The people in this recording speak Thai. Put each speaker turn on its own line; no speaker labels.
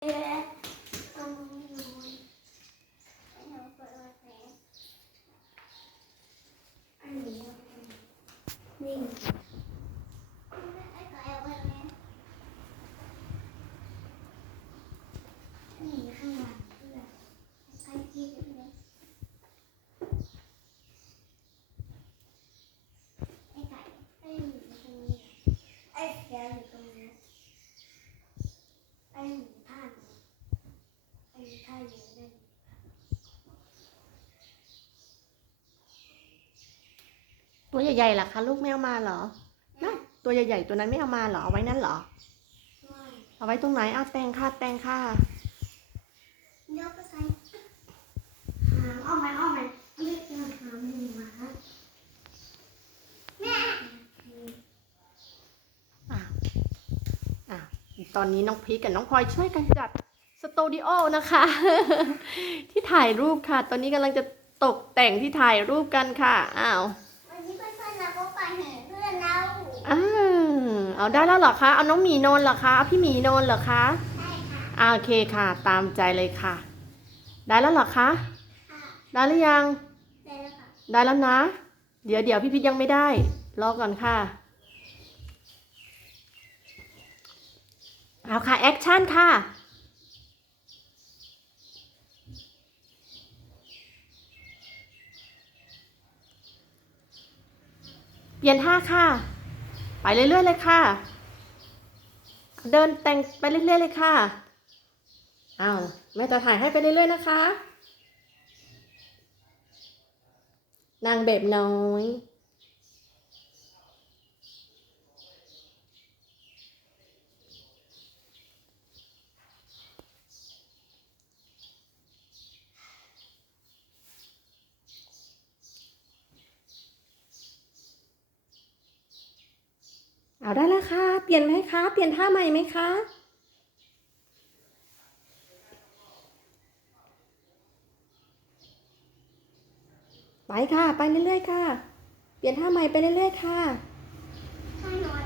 เอ๊ะเอามือหน่อยให้หนูเปิดไว้แผลอันนี้นี่ไอ้ไก่เอาไว้ไหมนี่ข้างหลังเพื่อไอ้ที่เล็กไอ้ไก่ไอ้อยู่ตรงนี้ไอ้แกอยู่ตรงนี้ไอ้หมูท่าน ไอ้ท่าอยู่นั่น
ตัวใหญ่ๆล่ะคะลูกไม่เอามาเหรอนั่นตัวใหญ่ๆตัวนั้นไม่เอามาเหรอเอาไว้นั่นเหรอ
ว่า
เอาไว้ตรงไหนเอาแตงค่ะแตงค่ะ
เดี๋ยวก็ใส่หางออกมาออกมาเรียกหางหางหมูหมาแม่
อะอะตอนนี้น้องพีคกับน้องพลอยช่วยกันจัดสตูดิโอนะคะ ที่ถ่ายรูปค่ะ ตอนนี้กำลังจะตกแต่งที่ถ่ายรูปกันค่ะ อ้าว
วันนี้เพื่อนๆเราก็ไปเห็นเพื่อนเรา
อ้าว เอาได้แล้วเหรอคะ เอาน้องหมีนอนเหรอคะ เอาพี่หมีนอนเหรอคะ
ใช่ค่ะ
อ่าโอเคค่ะ ตามใจเลยค่ะ ได้แล้วเหรอคะ
ค่ะ
ได้หรือยัง
ได้แล้วค่ะ
ได้แล้วนะ เดี๋ยวเดี๋ยวพี่พิชยังไม่ได้ รอก่อนค่ะ เอาค่ะ แอคชั่นค่ะ เปลี่ยนท่าค่ะ ไปเรื่อยๆเลยค่ะ เดินแต่งไปเรื่อยๆเลยค่ะอ้าวแม่จะถ่ายให้ไปเรื่อยๆนะคะ นางแบบน้อย เอาได้แล้วค่ะ เปลี่ยนไหมคะ เปลี่ยนท่าใหม่ไหมคะ ไปค่ะ ไปเรื่อยๆค่ะ เปลี่ยนท่าใหม่ไปเรื่อยๆค่ะ
ถ้าน้อย